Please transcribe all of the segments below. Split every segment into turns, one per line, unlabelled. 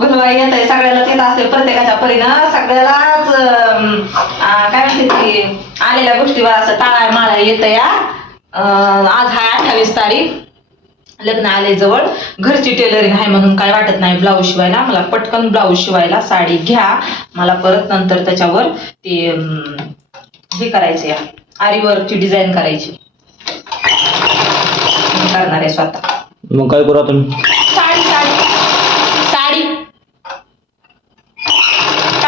गुलबाई येत आहे सगळ्यालाच येत असते प्रत्येकाच्या परीनं सगळ्यालाच काय म्हणते ती आलेल्या गोष्टीवर असं टाळा माळा येत या आज हा अठ्ठावीस तारीख. लग्न आले जवळ. घरची टेलरिंग आहे म्हणून काय वाटत नाही ब्लाऊज शिवायला. मला पटकन ब्लाऊज शिवायला साडी घ्या. मला परत नंतर त्याच्यावर ते हे करायचे आरीवरची डिझाईन करायची. करणार आहे स्वतः.
मग काय करू आता मी
साडी साडी साडी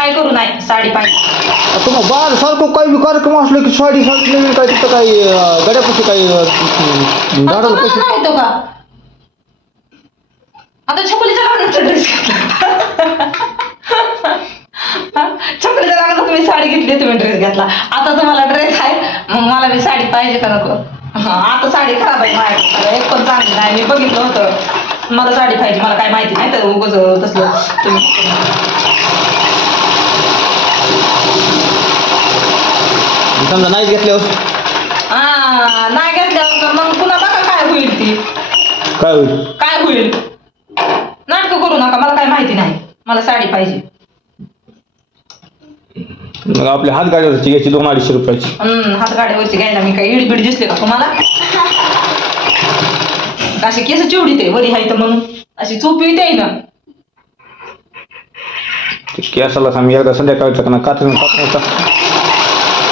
काय करू नाही? साडी पाहिजे
तुम्हाला बाल सारखं काही कार्यक्रम असले की साडी साडी नवीन काय तिथं काही अं, गड्यापाशी काही अं,
तुम्हाला
पैसे
का? आता छकुलीच्या लग्नाचा ड्रेस छकुलीच्या लग्नात तुम्ही साडी घेतली तुम्ही ड्रेस घेतला. आता तुम्हाला ड्रेस आहे मग मला बी साडी पाहिजे का नको? हा, आता साडी खराब आहे माझ्याकडे एक पण चांगली नाही. मी बघितलं होतं. मला साडी पाहिजे मला काय माहिती नाही तर उगच तसलं. तुम्ही
समजा नाही घेतल्यावर?
हा नाही घेतल्यावर मग पुन्हा बघा काय होईल ती.
काय होईल?
काय होईल? नाटक करू नका मला काय माहिती नाही. मला साडी पाहिजे.
मग आपल्या हात गाडीवरची घ्यायची दोन अडीचशे रुपयाची.
हम्म हात गाडीवरची घ्यायला मी काय इडबीड दिसले का तुम्हाला? अशी केस चिवडी ते वडी हाय तर म्हणून. अशी चोपी ते ना.
केसाला आम्ही एकदा संध्याकाळी टाकणार कात्रीनं कापण्याचा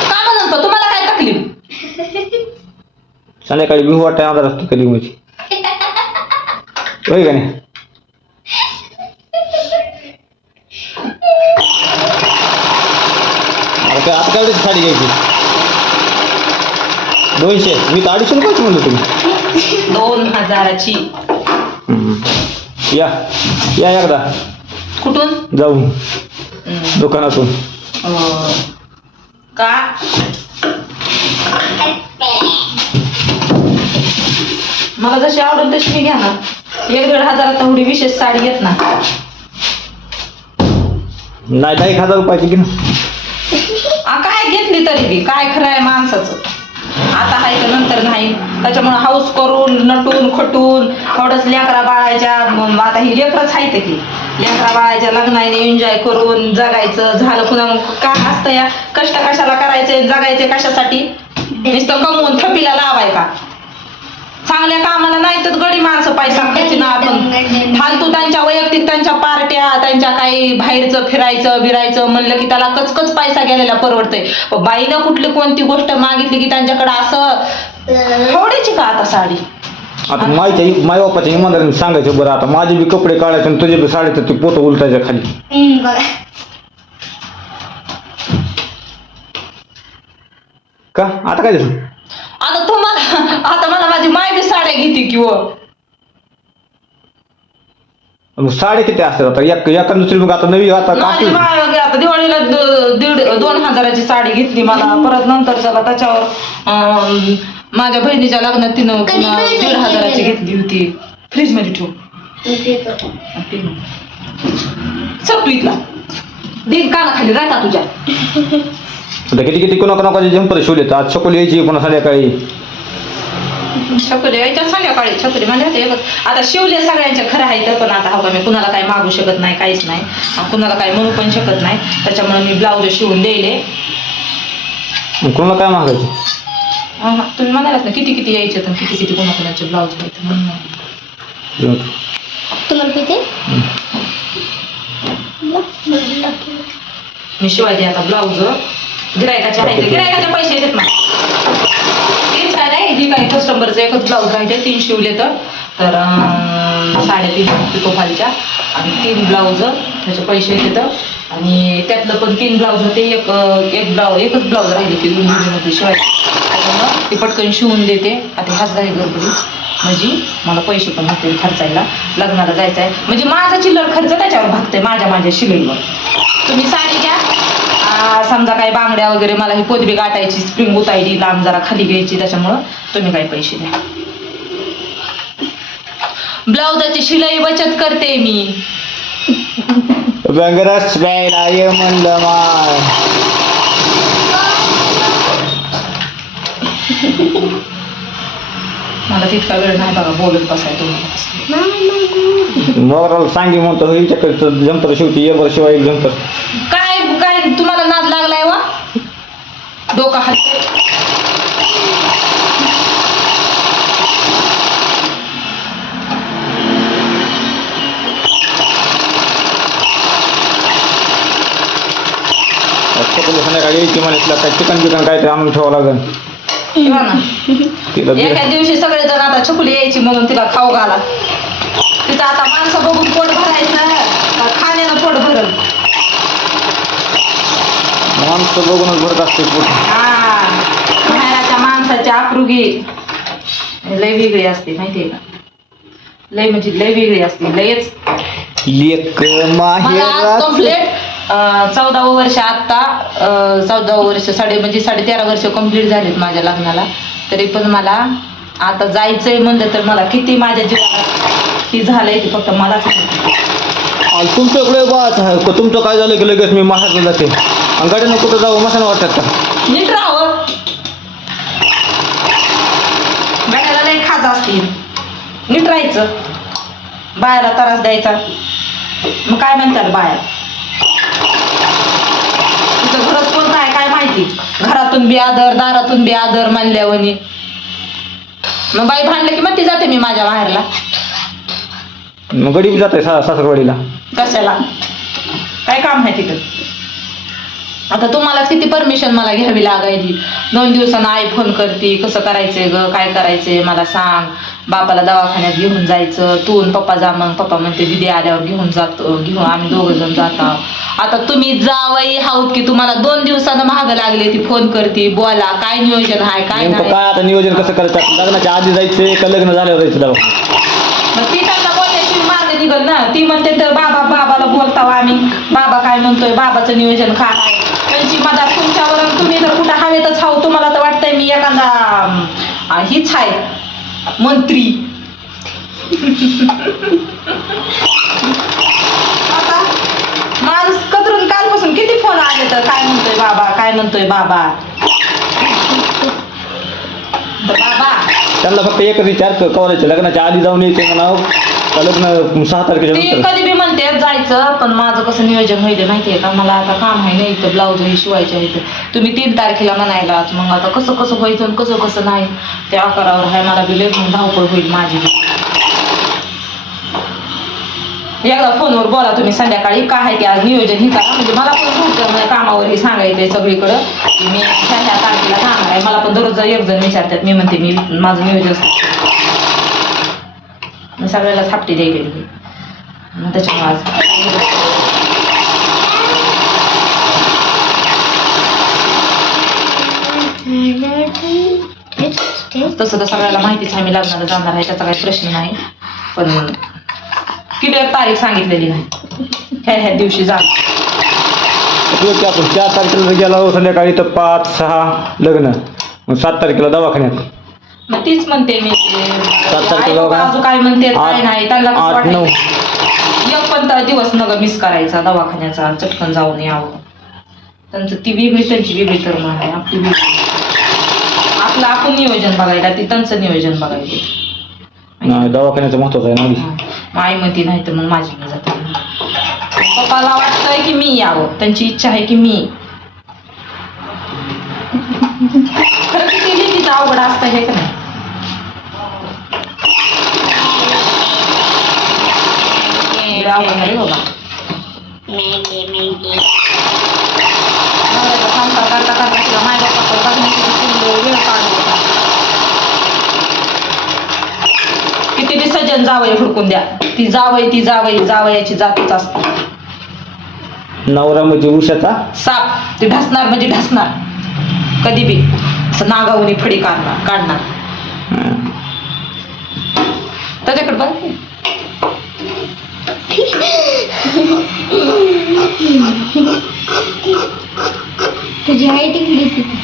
का म्हणतो तुम्हाला काय तकलीफ
संध्याकाळी बिहू वाटाय आधार असतो कधी म्हणजे होय का नाही? आता आता काय साडी घ्यायची? दोनशे. मी तर अडीचशे रुपयाची म्हणलं तुम्ही.
दोन हजाराची.
या. या एकदा.
कुठून?
जाऊन. दुकानातून.
का? मला जशी आवडेल तशी मी घेणार. एक दीड हजारात तेवढी विशेष साडी घेत ना
नाही दहा एक हजार रुपयाची घे ना.
आ, काय घेतली तरी बी? काय खरं आहे माणसाचं? आता आहे तर नंतर नाही. त्याच्यामुळे हाऊस करून नटून खटून थोडंच लेकरा बाळायच्या आता ही लेकरच आहे की लेकरा बाळायच्या लग्नाने एन्जॉय करून जगायचं झालं पुन्हा मग काय असतं या? कष्ट कशाला करायचे जगायचे कशासाठी? नुसतं कमवून थपीला लावाय का? चांगल्या कामाला नाही तर गडी माणसं पैसा खायची ना आपण. फालतू त्यांच्या वैयक्तिक त्यांच्या पार्ट्या त्यांच्या काही बाहेरचं फिरायचं बिरायचं म्हणलं की त्याला कचकच पैसा गेलेला परवडतंय. बाईनं कुठली कोणती गोष्ट मागितली की त्यांच्याकडे असं? थोडीची का आता साडी?
आता मायच्या माय बापाच्या इमानदारीने सांगायचं बरं आता. माझे बी कपडे काढायचे आणि तुझे बी साडीचं ते पोट उलटायच्या खाली. का? आता काय झालं?
आता तुम्हाला आता मला माझी माय बी साड्या घेते की हो.
मग साडे किती असतात आता? एक एका दुसरी मग आता नवी आता
माझी
कापली
माय वगैरे आता दिवाळीला द- दीड दोन हजाराची साडी घेतली मला. परत नंतर चला त्याच्यावर अं, माझ्या बहिणीच्या लग्नात तिनं
कधी
पुन्हा
फ्रीजमध्ये
दीड हजाराची? घेतली होती. फ्रीजमध्ये इथला. दिन काना खाली राहता तुझ्या.
किती किती कोणा कोणाचे जंपर शिवले तर आज चकोली यायची पुन्हा संध्याकाळी.
छकुली यायच्या संध्याकाळी. छकुली म्हणजे होते एकच. आता शिवले सगळ्यांच्या खरं आहे तर पण आता हो का मी कुणाला काही मागू शकत नाही काहीच नाही. आणि कुणाला काही म्हणू पण शकत नाही. त्याच्यामुळे मी ब्लाऊज शिवून दिले
मग कोणाला काय मागायचं?
तुम्ही म्हणालात ना किती किती यायचे तर किती किती कोणाकोणाचे ब्लाऊज आहेत म्हणून. नाही.
तुम्हाला किती?
मी शिवायचे आता ब्लाऊज गिरायकाचे आहेत. गिरायकाचे पैसे येतात ना. तीन काय नाही ही काही कस्टमरचं एकच ब्लाऊज राहिले तीन शिवले तर. तर अं, साडेतीन पिको फालच्या आणि तीन ब्लाऊज त्याचे पैसे येतात आणि त्यातलं पण तीन ब्लाऊज होते एक एक ब्लाऊज एकच ब्लाऊज राहिले ते दोन मध्ये शिवायचे त्याच्यामुळं ते पटकन शिवून देते. आता हाच आहे गडबडी म्हणजे मला पैसे पण होतील खर्चायला. लग्नाला जायचं आहे म्हणजे माझा चिल्लर खर्च त्याच्यावर भागते माझ्या माझ्या शिलाईवर तुम्ही साडी समजा काही बांगड्या वगैरे मला ही पोतबी गाठायची स्प्रिंग उतायची लांब जरा खाली घ्यायची त्याच्यामुळं तुम्ही काही पैसे द्या. ब्लाउजाची शिलाई बचत करते मी.
प्यायला ये म्हणलं माय.
मला तितका वेळ नाही बघा बोलत बसाय तुम्हाला
मोराला सांगी म्हणतो हिच्याकडे जंपर शेवटी ये बरं शिवाय
काय काय डोका हलते
संध्याकाळी काय चिकन बिकन काहीतरी आणून ठेवावं लागेल तिला.
एका दिवशी सगळेजण आता छकुली यायची म्हणून तिला खाऊ घाला तिथं आता माणसं बघून पोट भरायचं का खाण्यानं पोट भरल
माणसं बघूनच भरत असते पोट.
हा. बाहेरच्या माणसाची आकृगी. लय वेगळी असते माहितीये का? लय म्हणजे लय वेगळी असते लयच.
लेक
कंप्लीट चौदावं वर्ष आत्ता चौदावं वर्ष साडे म्हणजे साडे तेरा वर्ष कंप्लीट झालीत माझ्या लग्नाला. तरी पण मला आता जायचंय म्हणलं तर मला किती माझ्या जीवनात की झालंय ते फक्त मलाच
तुमच्याकडे बाच आहे तुमचं काय झालं की लगेच मी माहेरला जाते? आणि गाडीनं कुठं जाऊ मसाला वाटतात का
नीट राहावं. लय खाज नीट राहायचं. बायाला त्रास द्यायचा. मग काय म्हणतात बाया? तुझं घरात कोण काय काय माहिती? घरातून बी आदर दारातून बी आदर मानल्यावनी. मग बाई भांडलं की मग ती जाते मी माझ्या बाहेरला.
मग गडीप जाते सा सासरवाडीला.
कशाला? काय काम आहे तिथं? आता तुम्हाला किती परमिशन मला घ्यावी लागायची? दोन दिवसानं आई फोन करते कसं करायचंय ग? काय करायचंय? मला सांग. बापाला दवाखान्यात घेऊन जायचं. तू आणि पप्पा जा मग. पप्पा म्हणते दिदी आल्यावर घेऊन जातो घेऊन आम्ही दोघं जण जात. आता तुम्ही जावई हाऊत की तुम्हाला दोन दिवसानं महाग लागले ती फोन करते. बोला काय नियोजन आहे काय
नेमकं काय आता नियोजन कसं करायचं? लग्नाच्या आधी जायचं का लग्न झाल्यावर जायचं दवाखान्यात?
मग ती त्यांना बोलल्याशिवाय मार्ग निघल ना. ती म्हणते तर बाबा बाबाला बोलताव आम्ही. बाबा काय म्हणतोय? बाबाचं नियोजन काय आहे त्यांची मदत तुमच्यावर तुम्ही तर कुठं हवेतच हाव तुम्हाला तर वाटतंय मी एखादा हीच आहे. मंत्री. आता माणूस कतरून कालपासून किती फोन आले तर काय म्हणतोय बाबा? काय म्हणतोय बाबा? तर बाबा.
त्यांना फक्त एकच विचार क- कवायचं लग्नाच्या आधी जाऊन यायचं म्हणावं. का लग्न सहा तारखेच्या नंतर?
कधी म्हणते जायचं पण माझं कसं नियोजन होईल माहितीये का? मला आता काम आहे नाही तर ब्लाऊज हे शिवायचे आहेत तुम्ही तीन तारखेला म्हणायला मग आता कसं कसं व्हायचं आणि कसं कसं नाही? त्या आकारावर आहे मला बी लय धावपळ होईल माझी एकदा फोनवर बोला तुम्ही संध्याकाळी काय आहे ते आज नियोजन हे करा. म्हणजे मला पण तुमचं कामावर हे सांगायचंय सगळीकडं. की मी ह्या ह्या तारखेला जाणार आहे. मला पण दररोज एक जण विचारतात मी म्हणते मी माझं नियोजन मी सगळ्याला थापटी द्यायला त्याच्यामुळे आज तसं तर सगळ्याला माहितीच आहे मी लग्नाला जाणार आहे त्याचा काही प्रश्न नाही. पण क्लिअर तारीख सांगितलेली नाही. ह्या ह्या दिवशी जा
चार तारखेला गेलो संध्याकाळी तर पाच सहा लग्न. मग सात तारखेला दवाखान्यात.
मग तीच म्हणते मी.
तारखेला
बाबा अजून काय म्हणते काय नाही कसं
आठ नऊ.
एक पण तर दिवस नग मिस करायचा दवाखान्याचा चटकन जाऊन यावं. त्यांचं ती वेगळी त्यांची वेगळी कर्म आहे आपली वेगळी. आपलं आपण नियोजन बघायला ती त्यांचं नियोजन बघायला.
नाही दवाखान्याचं महत्वाचं आहे ना
आई म्हणती नाही तर मग माझी मी जाते. पप्पाला वाटतंय की मी यावं. त्यांची इच्छा आहे की मी. खरं किती अवघड असतं हे का नाही. लय अवघड आहे रे बाबा नवऱ्याचा संसार करता करता किंवा माय बापाचं बघण्यासाठी किती वेळ काढला किती बी सज्जन जावई हुडकून द्या. ती जावई ती जावई जावयाची जातच असते.
नवरा म्हणजे उशाचा
साप. ती ढसणार म्हणजे ढसणार. कधी बी. असं नागावून फडी काढणार काढणार. त्याच्याकडे बघ.
तुझी आई टिकली तिथे